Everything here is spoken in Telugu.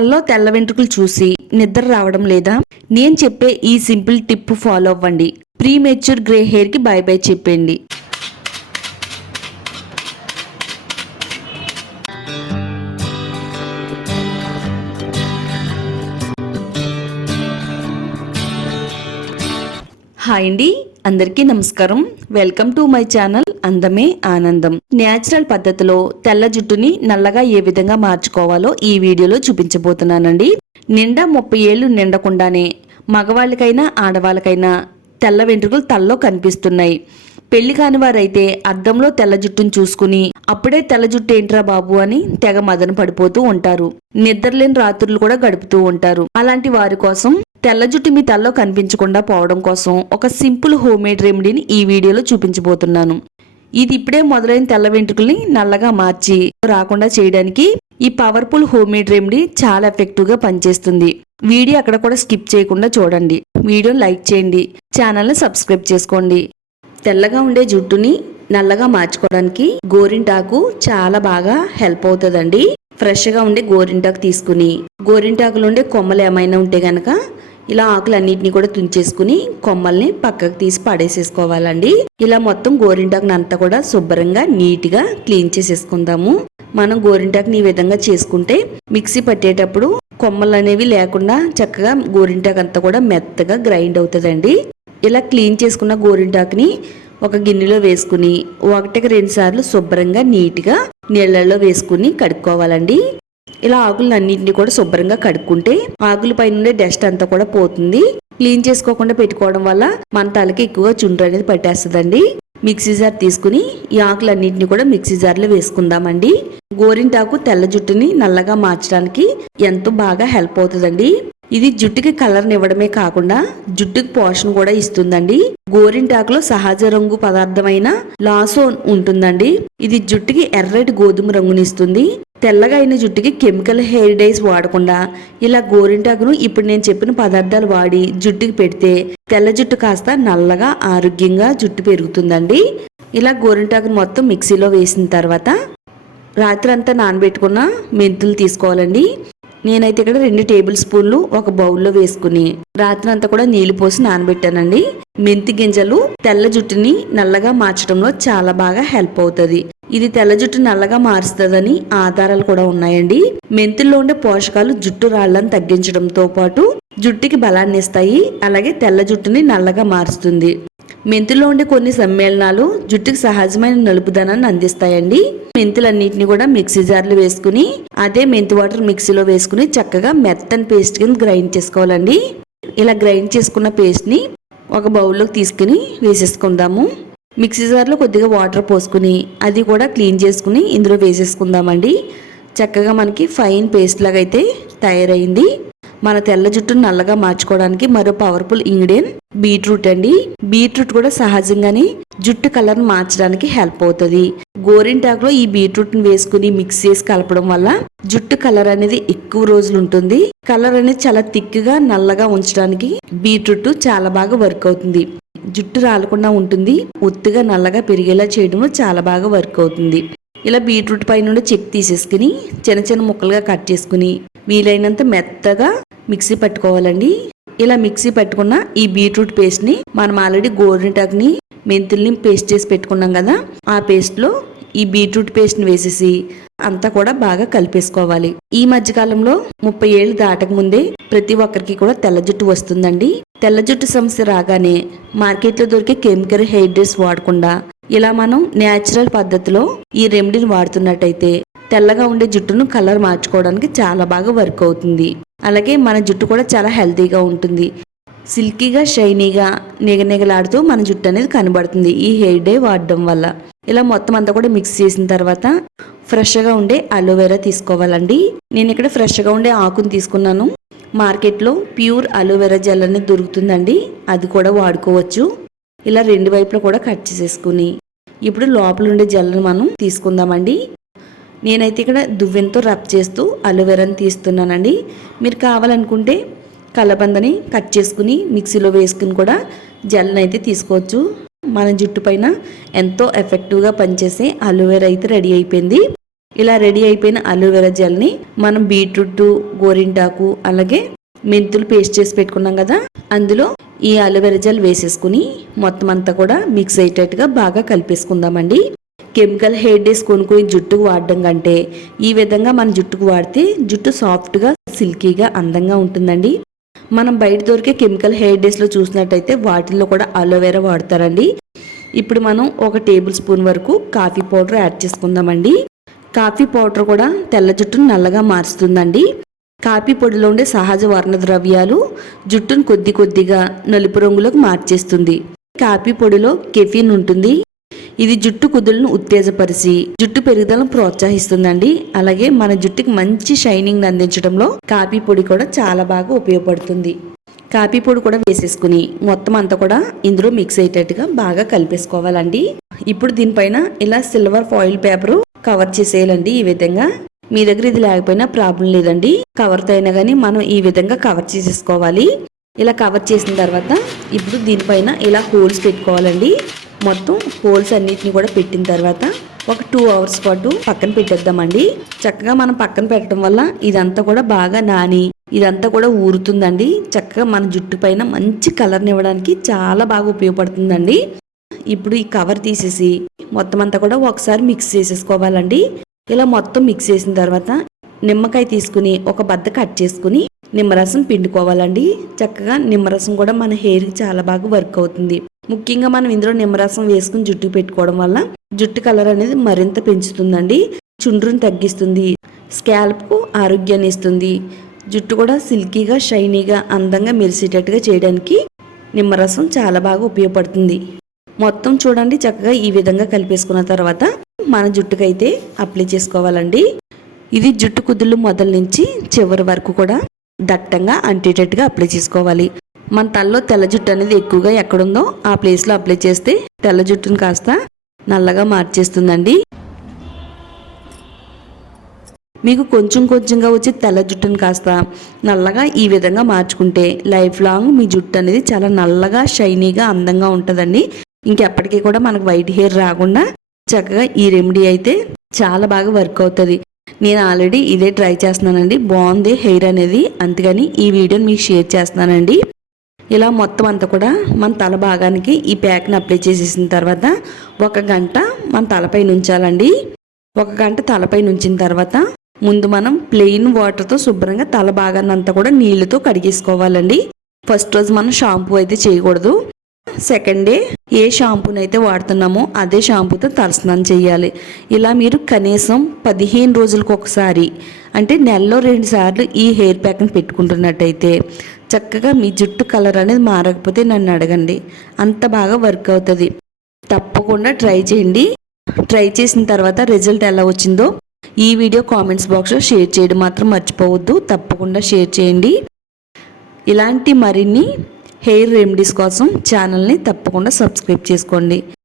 తల్లో తెల్ల వెంట్రుకలు చూసి నిద్ర రావడం లేదా? నేను చెప్పే ఈ సింపుల్ టిప్ ఫాలో అవ్వండి. ప్రీ మెచ్యూర్ గ్రే హెయిర్ కి బై బై చెప్పండి. హాయ్ అండి, అందరికీ నమస్కారం. వెల్కమ్ టు మై ఛానల్ అందమే ఆనందం. న్యాచురల్ పద్ధతిలో తెల్ల జుట్టుని నల్లగా ఏ విధంగా మార్చుకోవాలో ఈ వీడియోలో చూపించబోతున్నానండి. నిండా 30 ఏళ్లు నిండకుండానే మగవాళ్ళకైనా ఆడవాళ్ళకైనా తెల్ల వెంట్రుకలు తల్లో కనిపిస్తున్నాయి. పెళ్లి కాని వారైతే అద్దంలో తెల్ల జుట్టును చూసుకుని అప్పుడే తెల్ల జుట్టు ఏంట్రా బాబు అని తెగ మదన పడిపోతూ ఉంటారు. నిద్రలేని రాత్రులు కూడా గడుపుతూ ఉంటారు. అలాంటి వారి కోసం తెల్ల జుట్టు మీ తల్లో కనిపించకుండా పోవడం కోసం ఒక సింపుల్ హోమ్ మేడ్ రెమెడీని ఈ వీడియోలో చూపించబోతున్నాను. ఇది ఇప్పుడే మొదలైన తెల్ల వెంట్రుకల్ని నల్లగా మార్చి రాకుండా చేయడానికి ఈ పవర్ఫుల్ హోమ్ మేడ్ రెమెడీ చాలా ఎఫెక్టివ్ గా పనిచేస్తుంది. వీడియో అక్కడ కూడా స్కిప్ చేయకుండా చూడండి. వీడియో లైక్ చేయండి, ఛానల్ని సబ్స్క్రైబ్ చేసుకోండి. తెల్లగా ఉండే జుట్టుని నల్లగా మార్చుకోవడానికి గోరింటాకు చాలా బాగా హెల్ప్ అవుతుందండి. ఫ్రెష్ గా ఉండే గోరింటాకు తీసుకుని గోరింటాకులు ఉండే కొమ్మలు ఏమైనా ఉంటే గనక ఇలా ఆకులన్నిటిని కూడా తుంచేసుకుని కొమ్మల్ని పక్కకు తీసి పడేసేసుకోవాలండి. ఇలా మొత్తం గోరింటాకుని అంతా కూడా శుభ్రంగా నీట్ గా క్లీన్ చేసేసుకుందాము. మనం గోరింటాకుని ఈ విధంగా చేసుకుంటే మిక్సీ పట్టేటప్పుడు కొమ్మలు అనేవి లేకుండా చక్కగా గోరింటాకు అంతా కూడా మెత్తగా గ్రైండ్ అవుతుందండి. ఇలా క్లీన్ చేసుకున్న గోరింటాకుని ఒక గిన్నెలో వేసుకుని 1-2 సార్లు శుభ్రంగా నీట్గా నీళ్ళల్లో వేసుకుని కడుక్కోవాలండి. ఇలా ఆకులన్నింటినీ కూడా శుభ్రంగా కడుక్కుంటే ఆకుల పైన డస్ట్ అంతా కూడా పోతుంది. క్లీన్ చేసుకోకుండా పెట్టుకోవడం వల్ల మన తలకి ఎక్కువగా చుండ్రు అనేది పట్టేస్తుందండి. మిక్సీ జార్ తీసుకుని ఈ ఆకులన్నింటినీ కూడా మిక్సీ జార్లో వేసుకుందామండి. గోరింటాకు తెల్ల జుట్టుని నల్లగా మార్చడానికి ఎంతో బాగా హెల్ప్ అవుతుందండి. ఇది జుట్టుకి కలర్ ఇవ్వడమే కాకుండా జుట్టుకి పోషణ కూడా ఇస్తుందండి. గోరింటాకులో సహజ రంగు పదార్థమైన లాసోన్ ఉంటుందండి. ఇది జుట్టుకి ఎర్రటి గోధుమ రంగునిస్తుంది. తెల్లగా అయిన జుట్టుకి కెమికల్ హెయిర్ డైస్ వాడకుండా ఇలా గోరింటాకును ఇప్పుడు నేను చెప్పిన పదార్థాలు వాడి జుట్టుకి పెడితే తెల్ల జుట్టు కాస్త నల్లగా ఆరోగ్యంగా జుట్టు పెరుగుతుందండి. ఇలా గోరింటాకును మొత్తం మిక్సీలో వేసిన తర్వాత రాత్రి అంతా నానబెట్టుకున్న మెంతులు తీసుకోవాలండి. నేనైతే ఇక్కడ 2 టేబుల్ స్పూన్లు ఒక బౌల్లో వేసుకుని రాత్రి అంతా కూడా నీళ్లు పోసి నానబెట్టానండి. మెంతి గింజలు తెల్ల జుట్టుని నల్లగా మార్చడంలో చాలా బాగా హెల్ప్ అవుతుంది. ఇది తెల్ల జుట్టు నల్లగా మారుస్తుందని ఆధారాలు కూడా ఉన్నాయండి. మెంతుల్లో ఉండే పోషకాలు జుట్టు రాళ్లను తగ్గించడంతో పాటు జుట్టుకి బలాన్ని ఇస్తాయి. అలాగే తెల్ల జుట్టుని నల్లగా మారుస్తుంది. మెంతుల్లో ఉండే కొన్ని సమ్మేళనాలు జుట్టుకి సహజమైన నలుపుదనాన్ని అందిస్తాయండి. మెంతులన్నిటిని కూడా మిక్సీ జార్లు వేసుకుని అదే మెంతి వాటర్ మిక్సీలో వేసుకుని చక్కగా మెత్తని పేస్ట్ కింద గ్రైండ్ చేసుకోవాలండి. ఇలా గ్రైండ్ చేసుకున్న పేస్ట్ ని ఒక బౌల్లోకి తీసుకుని వేసేసుకుందాము. మిక్సీ జార్లో కొద్దిగా వాటర్ పోసుకుని అది కూడా క్లీన్ చేసుకుని ఇందులో వేసేసుకుందామండి. చక్కగా మనకి ఫైన్ పేస్ట్ లాగా అయితే తయారైంది. మన తెల్ల జుట్టును నల్లగా మార్చుకోవడానికి మరో పవర్ఫుల్ ఇంగ్రీడియంట్ బీట్రూట్ అండి. బీట్రూట్ కూడా సహజంగానే జుట్టు కలర్ మార్చడానికి హెల్ప్ అవుతుంది. గోరింటాకులో ఈ బీట్రూట్ ని వేసుకుని మిక్స్ చేసి కలపడం వల్ల జుట్టు కలర్ అనేది ఎక్కువ రోజులు ఉంటుంది. కలర్ అనేది చాలా థిక్ గా నల్లగా ఉంచడానికి బీట్రూట్ చాలా బాగా వర్క్ అవుతుంది. జుట్టు రాలకుండా ఉంటుంది. ఒత్తుగా నల్లగా పెరిగేలా చేయడంలో చాలా బాగా వర్క్ అవుతుంది. ఇలా బీట్రూట్ పై నుండి చెక్ తీసేసుకుని చిన్న చిన్న ముక్కలుగా కట్ చేసుకుని వీలైనంత మెత్తగా మిక్సీ పట్టుకోవాలండి. ఇలా మిక్సీ పట్టుకున్న ఈ బీట్రూట్ పేస్ట్ ని మనం ఆల్రెడీ గోరింటాకుని మెంతుల్ని పేస్ట్ చేసి పెట్టుకున్నాం కదా, ఆ పేస్ట్ లో ఈ బీట్రూట్ పేస్ట్ ని వేసేసి అంతా కూడా బాగా కలిపేసుకోవాలి. ఈ మధ్యకాలంలో 30 ఏళ్ళు దాటక ముందే ప్రతి ఒక్కరికి కూడా తెల్ల జుట్టు వస్తుందండి. తెల్ల జుట్టు సమస్య రాగానే మార్కెట్లో దొరికే కెమికల్ హెయిర్ డ్రెస్ వాడకుండా ఇలా మనం న్యాచురల్ పద్ధతిలో ఈ రెమెడీని వాడుతున్నట్టయితే తెల్లగా ఉండే జుట్టును కలర్ మార్చుకోవడానికి చాలా బాగా వర్క్ అవుతుంది. అలాగే మన జుట్టు కూడా చాలా హెల్తీగా ఉంటుంది. సిల్కీగా షైనీగా నిగనిగలాడుతూ మన జుట్టు అనేది కనబడుతుంది ఈ హెయిర్ డై వాడడం వల్ల. ఇలా మొత్తం అంతా కూడా మిక్స్ చేసిన తర్వాత ఫ్రెష్గా ఉండే అలోవెరా తీసుకోవాలండి. నేను ఇక్కడ ఫ్రెష్గా ఉండే ఆకుని తీసుకున్నాను. మార్కెట్లో ప్యూర్ అలోవెరా జెల్ అనేది దొరుకుతుందండి, అది కూడా వాడుకోవచ్చు. ఇలా 2 వైపులా కూడా కట్ చేసేసుకుని ఇప్పుడు లోపల ఉండే జెల్ని మనం తీసుకుందామండి. నేనైతే ఇక్కడ దువ్వెనతో రబ్ చేస్తూ అలోవెరాని తీస్తున్నానండి. మీరు కావాలనుకుంటే కలబందని కట్ చేసుకుని మిక్సీలో వేసుకుని కూడా జెల్ని అయితే తీసుకోవచ్చు. మన జుట్టు పైన ఎంతో ఎఫెక్టివ్గా పనిచేసే అలోవెరా అయితే రెడీ అయిపోయింది. ఇలా రెడీ అయిపోయిన అలోవెరా జెల్ని మనం బీట్రూట్, గోరింటాకు అలాగే మెంతులు పేస్ట్ చేసి పెట్టుకున్నాం కదా, అందులో ఈ అలోవెరా జెల్ వేసేసుకుని మొత్తం అంతా కూడా మిక్స్ అయ్యేటట్టుగా బాగా కలిపేసుకుందామండి. కెమికల్ హెయిర్ డేస్ కొనుక్కొని జుట్టుకు వాడడం కంటే ఈ విధంగా మన జుట్టుకు వాడితే జుట్టు సాఫ్ట్గా సిల్కీగా అందంగా ఉంటుందండి. మనం బయట దొరికే కెమికల్ హెయిర్ డేస్లో చూసినట్టయితే వాటిల్లో కూడా అలోవెరా వాడతారండి. ఇప్పుడు మనం 1 టేబుల్ స్పూన్ వరకు కాఫీ పౌడర్ యాడ్ చేసుకుందామండి. కాఫీ పౌడర్ కూడా తెల్ల జుట్టును నల్లగా మారుస్తుందండి. కాఫీ పొడిలో ఉండే సహజ వర్ణ ద్రవ్యాలు జుట్టును కొద్దిగా నలుపు రంగులోకి మార్చేస్తుంది. కాఫీ పొడిలో కెఫీన్ ఉంటుంది. ఇది జుట్టు కుదులను ఉత్తేజపరిచి జుట్టు పెరుగుదలను ప్రోత్సహిస్తుందండి. అలాగే మన జుట్టుకి మంచి షైనింగ్ అందించడంలో కాఫీ పొడి కూడా చాలా బాగా ఉపయోగపడుతుంది. కాఫీ పొడి కూడా వేసేసుకుని మొత్తం అంతా కూడా ఇందులో మిక్స్ అయ్యేటట్టుగా బాగా కలిపేసుకోవాలండి. ఇప్పుడు దీనిపైన ఇలా సిల్వర్ ఫాయిల్ పేపర్ కవర్ చేసేయాలండి. ఈ విధంగా మీ దగ్గర ఇది లేకపోయినా ప్రాబ్లం లేదండి, కవర్తో అయినా కానీ మనం ఈ విధంగా కవర్ చేసేసుకోవాలి. ఇలా కవర్ చేసిన తర్వాత ఇప్పుడు దీనిపైన ఇలా హోల్స్ పెట్టుకోవాలండి. మొత్తం హోల్స్ అన్నిటిని కూడా పెట్టిన తర్వాత ఒక 2 అవర్స్ పాటు పక్కన పెట్టేద్దామండి. చక్కగా మనం పక్కన పెట్టడం వల్ల ఇదంతా కూడా బాగా నాని ఇదంతా కూడా ఊరుతుందండి. చక్కగా మన జుట్టు పైన మంచి కలర్ని ఇవ్వడానికి చాలా బాగా ఉపయోగపడుతుందండి. ఇప్పుడు ఈ కవర్ తీసేసి మొత్తం అంతా కూడా ఒకసారి మిక్స్ చేసేసుకోవాలండి. ఇలా మొత్తం మిక్స్ చేసిన తర్వాత నిమ్మకాయ తీసుకుని ఒక బద్ద కట్ చేసుకుని నిమ్మరసం పిండుకోవాలండి. చక్కగా నిమ్మరసం కూడా మన హెయిర్కి చాలా బాగా వర్క్ అవుతుంది. ముఖ్యంగా మనం ఇందులో నిమ్మరసం వేసుకుని జుట్టు పెట్టుకోవడం వల్ల జుట్టు కలర్ అనేది మరింత పెంచుతుందండి. చుండ్రుని తగ్గిస్తుంది, స్కాల్ప్కు ఆరోగ్యాన్ని ఇస్తుంది. జుట్టు కూడా సిల్కీగా షైనీగా అందంగా మెరిసేటట్టుగా చేయడానికి నిమ్మరసం చాలా బాగా ఉపయోగపడుతుంది. మొత్తం చూడండి చక్కగా ఈ విధంగా కలిపేసుకున్న తర్వాత మన జుట్టుకైతే అప్లై చేసుకోవాలండి. ఇది జుట్టు కుదుళ్ళు మొదల నుంచి చివరి వరకు కూడా దట్టంగా అంటేటట్టుగా అప్లై చేసుకోవాలి. మన తలలో తెల్ల జుట్టు అనేది ఎక్కువగా ఎక్కడుందో ఆ ప్లేస్లో అప్లై చేస్తే తెల్ల జుట్టును కాస్త నల్లగా మార్చేస్తుందండి. మీకు కొంచెంగా వచ్చే తెల్ల జుట్టును కాస్త నల్లగా ఈ విధంగా మార్చుకుంటే లైఫ్ లాంగ్ మీ జుట్టు అనేది చాలా నల్లగా షైనీగా అందంగా ఉంటుందండి. ఇంకెప్పటికీ కూడా మనకు వైట్ హెయిర్ రాకుండా చక్కగా ఈ రెమెడీ అయితే చాలా బాగా వర్క్ అవుతుంది. నేను ఆల్రెడీ ఇదే ట్రై చేస్తున్నానండి, బాగుంది హెయిర్ అనేది, అందుకని ఈ వీడియోని మీకు షేర్ చేస్తున్నానండి. ఇలా మొత్తం అంతా కూడా మన తల భాగానికి ఈ ప్యాక్ని అప్లై చేసేసిన తర్వాత 1 గంట మన తలపై ఉంచాలండి. 1 గంట తలపై ఉంచిన తర్వాత ముందు మనం ప్లెయిన్ వాటర్తో శుభ్రంగా తల భాగాన్ని అంతా కూడా నీళ్లతో కడిగేసుకోవాలండి. ఫస్ట్ రోజు మనం షాంపూ అయితే చేయకూడదు. సెకండ్ డే ఏ షాంపూనైతే వాడుతున్నామో అదే షాంపూతో తలస్నానం చేయాలి. ఇలా మీరు కనీసం 15 రోజులకు ఒకసారి అంటే నెలలో 2 సార్లు ఈ హెయిర్ ప్యాక్ని పెట్టుకుంటున్నట్టయితే చక్కగా మీ జుట్టు కలర్ అనేది మారకపోతే నన్ను అడగండి, అంత బాగా వర్క్ అవుతుంది. తప్పకుండా ట్రై చేయండి. ట్రై చేసిన తర్వాత రిజల్ట్ ఎలా వచ్చిందో ఈ వీడియో కామెంట్స్ బాక్స్లో షేర్ చేయడం మాత్రం మర్చిపోవద్దు. తప్పకుండా షేర్ చేయండి. ఇలాంటి మరిన్ని హెయిర్ రెమెడీస్ కోసం ఛానల్ని తప్పకుండా సబ్స్క్రైబ్ చేసుకోండి.